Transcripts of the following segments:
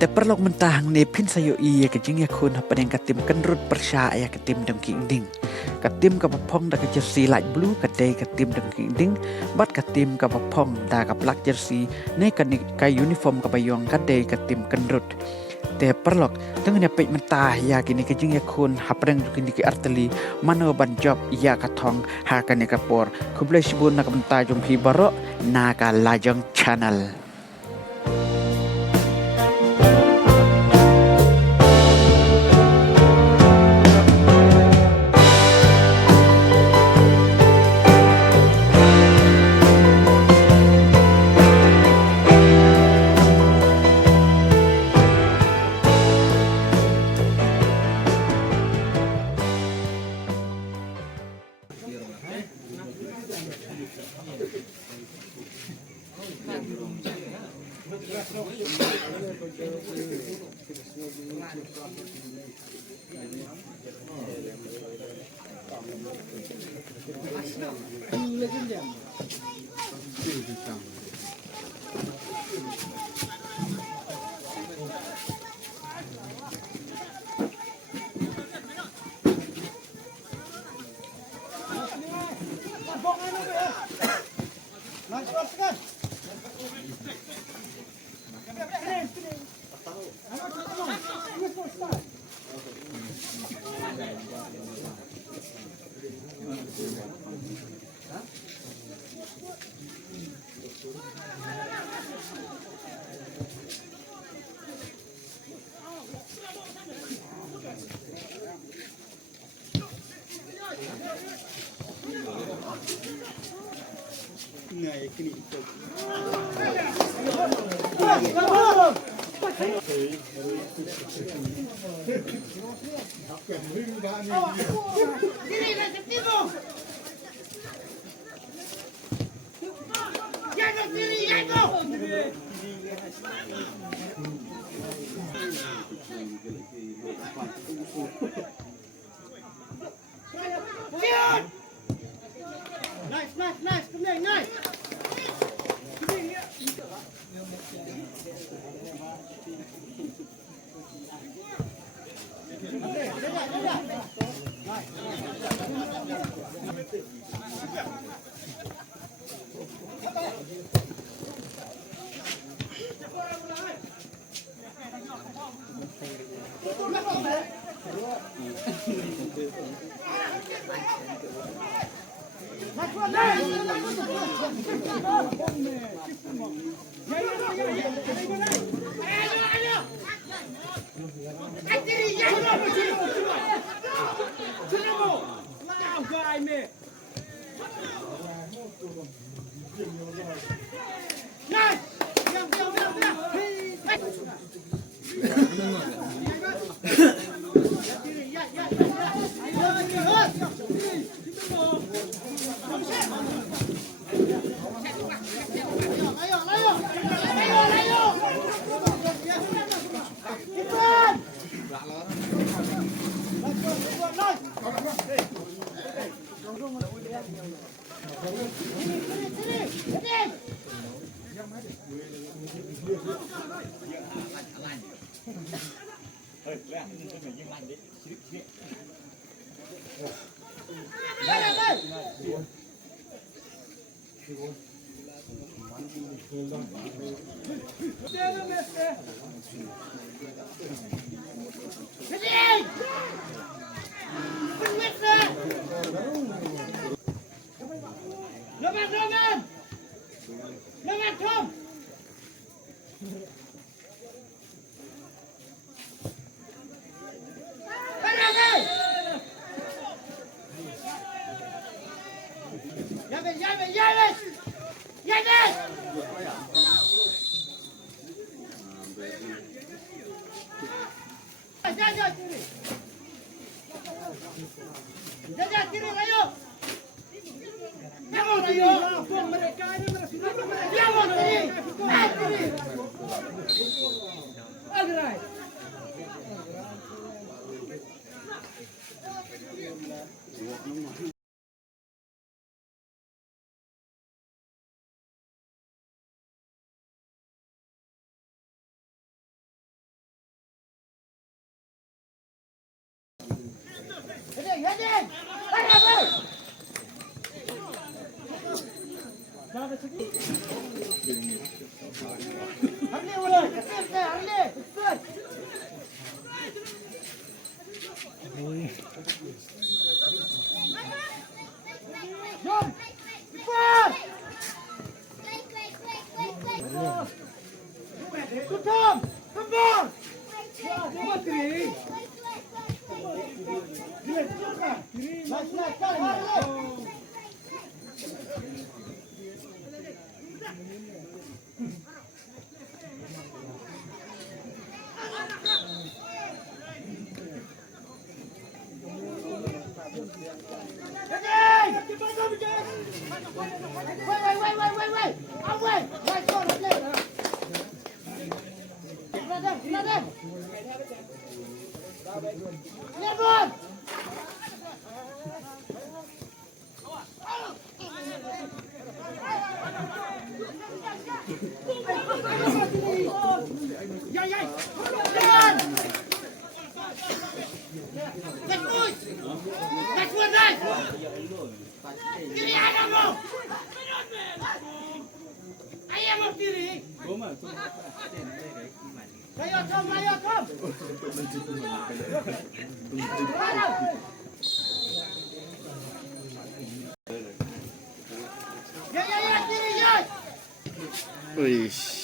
แต่ประลองมันตาหังในพินสยอีกจิงยาคุณประเด็นกระติมกันรุดประชาอยากระติมดังกิ่งดิ่งกระติมกับพองดากระเจสีไหลบลูกระเดกระติมดังกิ่งดิ่งบัดกระติมกับพองดากับลักเจสีในกันนิกายยูนิฟอร์มกับใบยองกระเดกระติมกันรุดแต่ประลอกตั้งเนี่ยไปมันตาอยากกินกจิงยาคุณหับเร่งกินกอัตลีมโนบันจอบอยากระทองหากันนิกปอร์คุบเลชบุนนักบันตาจงพีบาระนากาลาจังชาแนล Wih.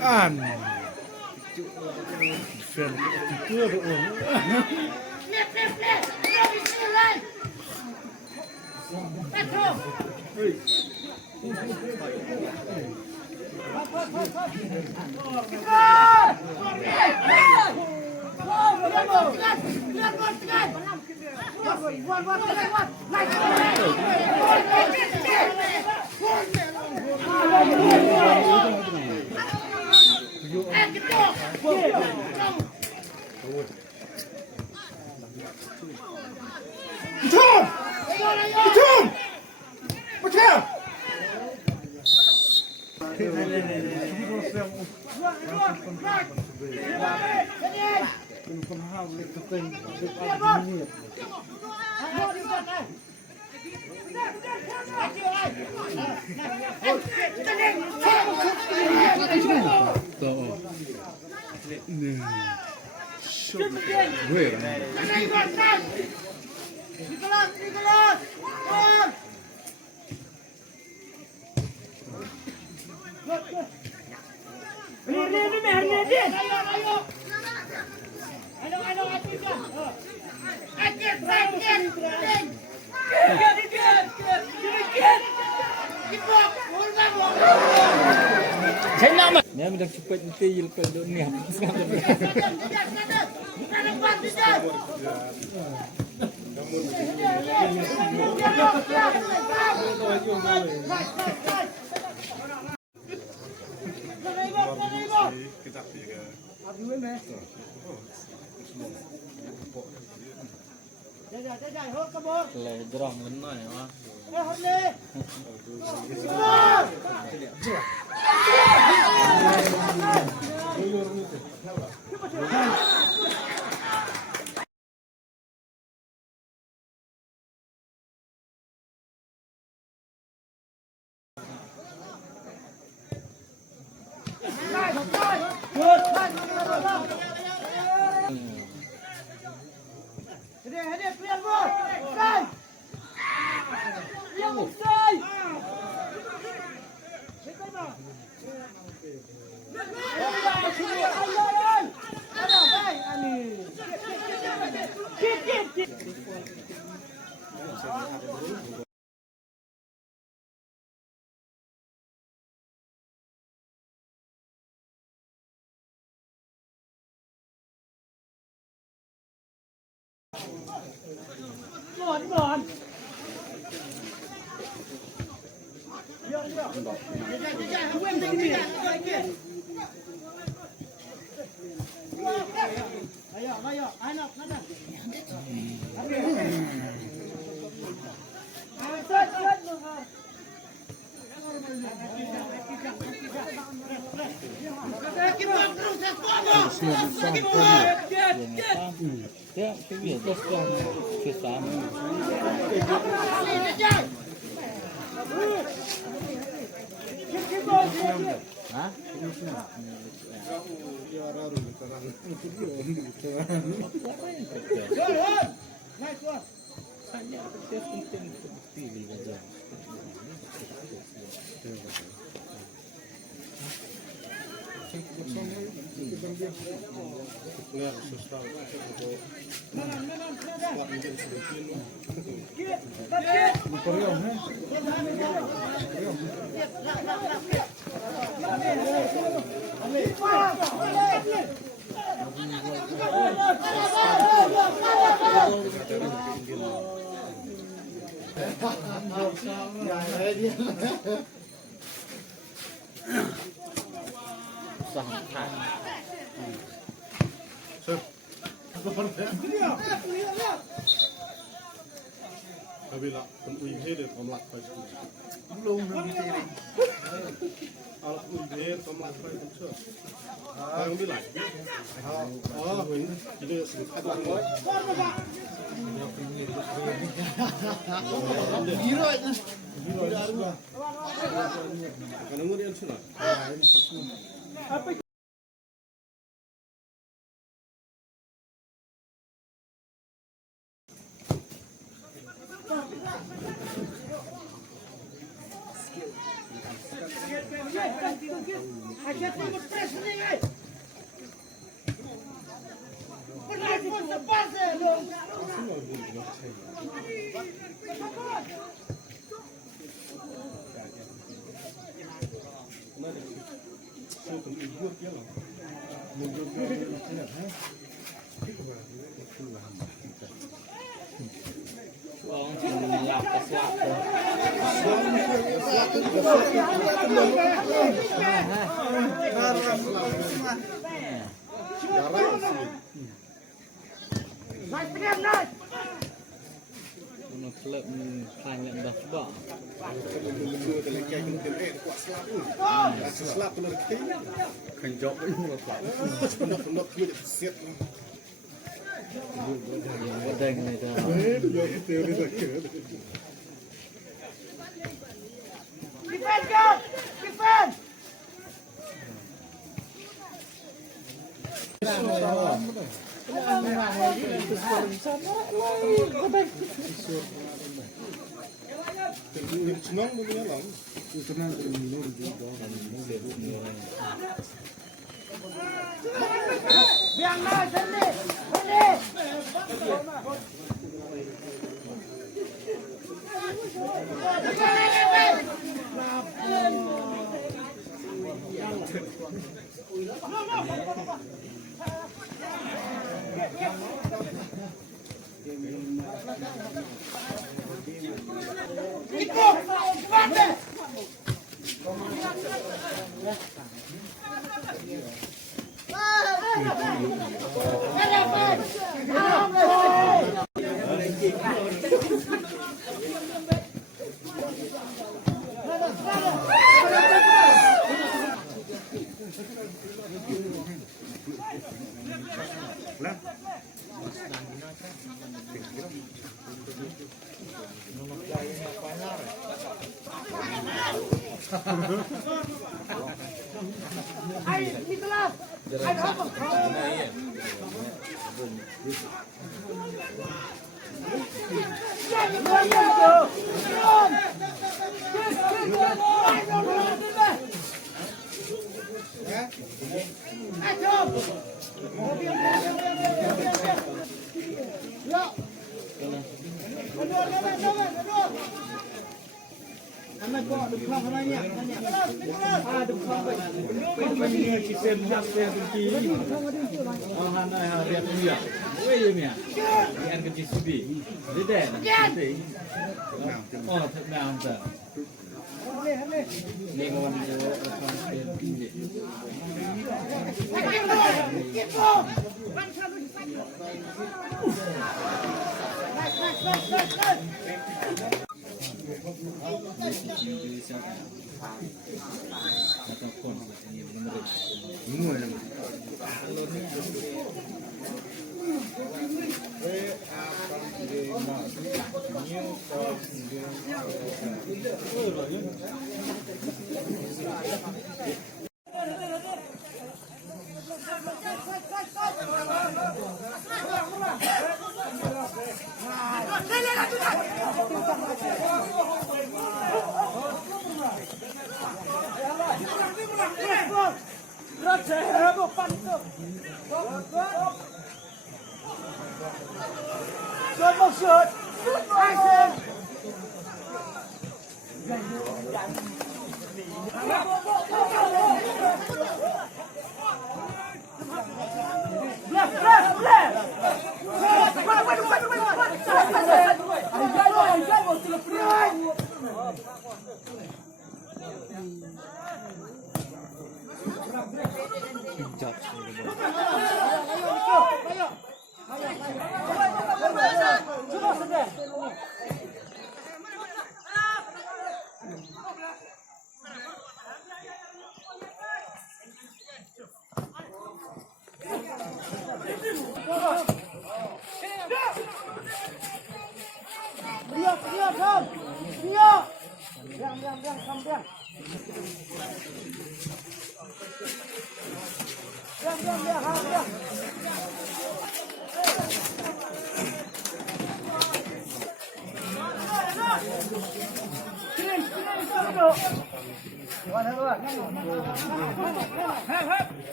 An Film Tidur Tom! Tom! What's here? Ni dah cepat nanti lepas duk ni habis sekarang. Lai derang lenai ah. Ya, cái việc rất quan chuyện tám. Hả? Hanya dia penting pilih saja. Sangat. Tapi lah, penui dia tomlakไปลงมันมีอะไรเอาละอุ้ยเฮ็ดtomlakไปผมเชื่อไปมันไม่ไหลอ๋อเห็นทีนี้สิคัดหลังไว้ฮีโร่นะฮีโร่นะกันนู้นเรียนชื่ออะไร Orang sini lah kesalahan. Nak klub banyak dah sebab. Kenjok ini Yang bedeng ni dah. Defend, go! Defend! Senang begini lah. Senang minum juga. Biang naik, sini! Sini! Ikut! Cepat! Hai, itulah. Hai, apa? Anak kau dukang namanya. Ah dukang. Punya kisah hak yang tinggi. Orang nak riak dia. Wei ni. Yang kecil sibi. Dia dah. Oh, tak nak. Hey!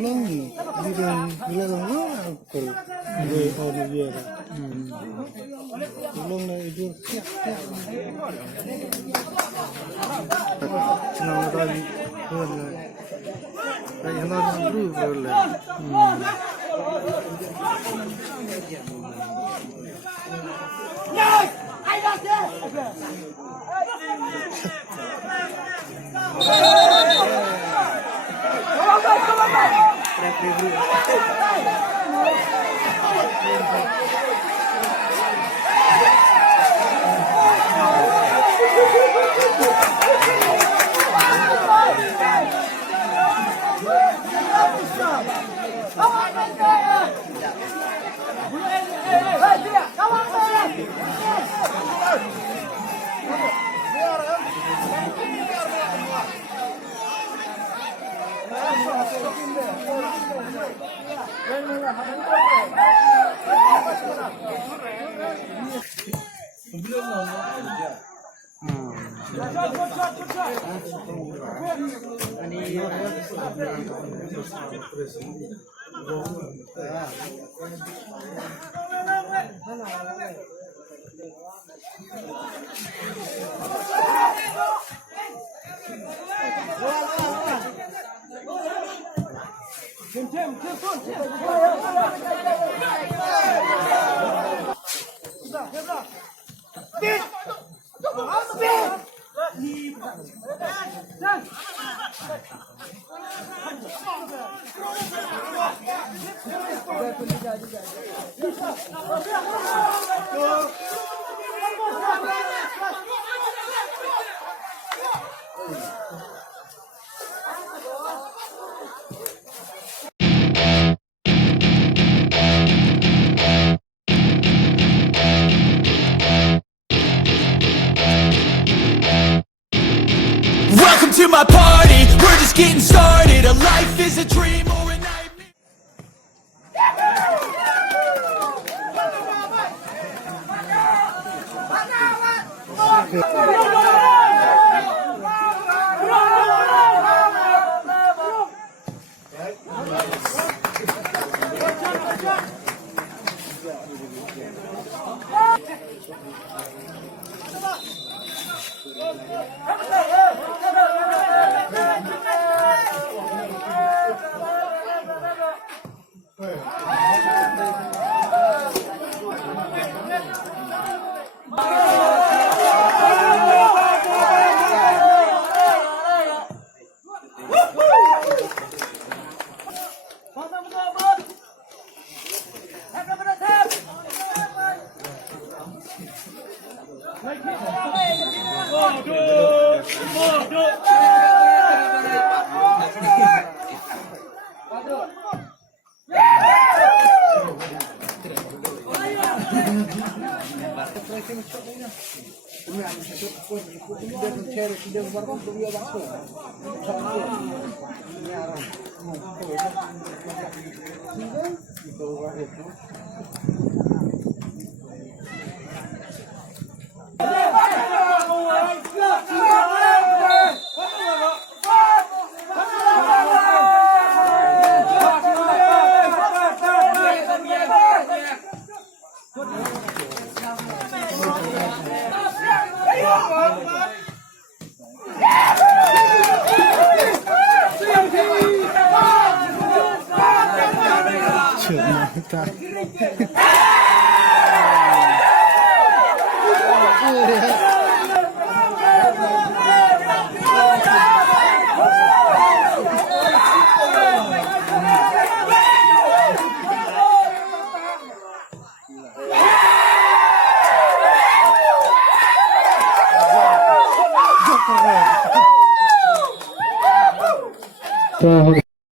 Long bilang angkul gue orang dia long na itu senang tadi kayak nang dulu boleh Welcome to my party, we're just getting started. A life is a dream or a nightmare. तो